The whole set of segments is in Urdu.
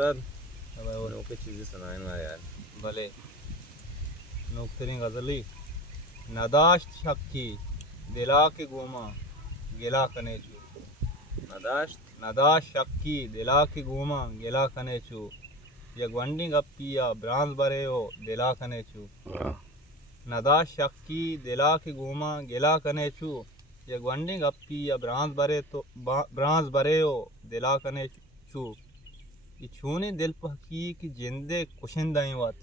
استاد وہ کوئی چیزیں سنائیں نا یار. بھلے نوکترین غزلی نداشت شکی دلا کے گوما گلا کنے چو نداشت شکی دلا کے گوما گلا کنے چو یک ونڈنگ اپیا برانز برے ہو دلا کنے چو نداشت شکی دلا کے گوما گلا کنے چو یک ونڈنگ اپیا برانز برے ہو دلا کنے چو یہ چھونے دل پہکی کی جندے کشندائیں وات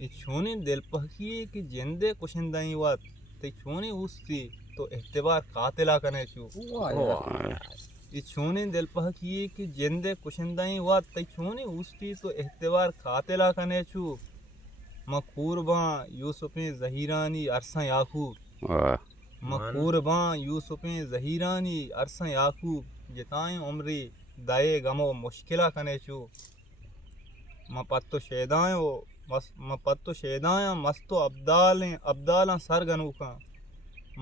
یہ چھونے دل پہکی کی جندے کشندائیں وات تی چھونے اوستی تو احتبار قاتلہ کنے چو یہ چھونے دل پہکی کی جندے کشندائیں وات تی چھونے اوستی تو احتبار قاتلہ کنے چو مقورباں یوسفیں زہیرانی عرصہ یعقوب مقورباں یوسفیں زہیرانی عرصہ یعقوب جتائیں عمری دائے غمو مشکلہ کنے چو مپتو شیدایاں مستو ابدالاں سرگنوکاں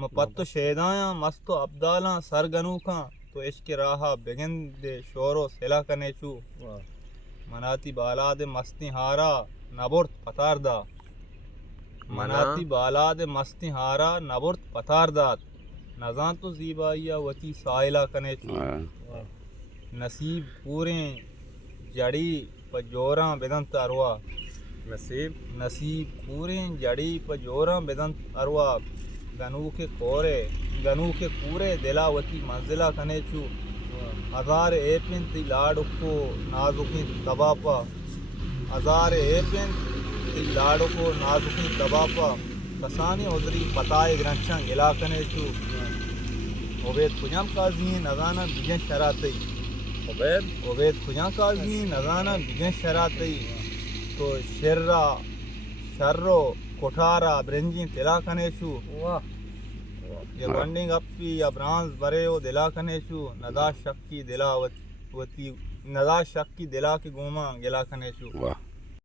مپتو شیدایاں مستو ابدالاں سرگنوکاں تو عشق راہا بگن دے شور و سلا کنے چو مناتی بالاد مستی ہارا نبرت پتاردہ مناتی بالاد مستی ہارا نبرت پتارداد نزان تو زیبائیا وتی سائلہ کنے چو نصیب پوریں جڑی پجوراں بدنت اروا نصیب پوریں جڑی پجوراں بدنت اروا گنو کے کورے دلا وتی منزلہ کنے چو ہزار ایپن تی لاڑو کو نازکی دباپا ہزار ایپن تی لاڑو کو نازکی دباپا کسانی عذری پتائے گرنچاں گلا کنے چو عبید کجام قاضی نزانہ بگن شراتی عبید کجام قاضی نزانہ بگن شراتی تو شرو کٹھارا برنجی تلا کنے چو یہ ونڈنگ اپی یا برانز برے ہو دلا کنے چو نداش شکی دلا کے گوما گلا کنے چو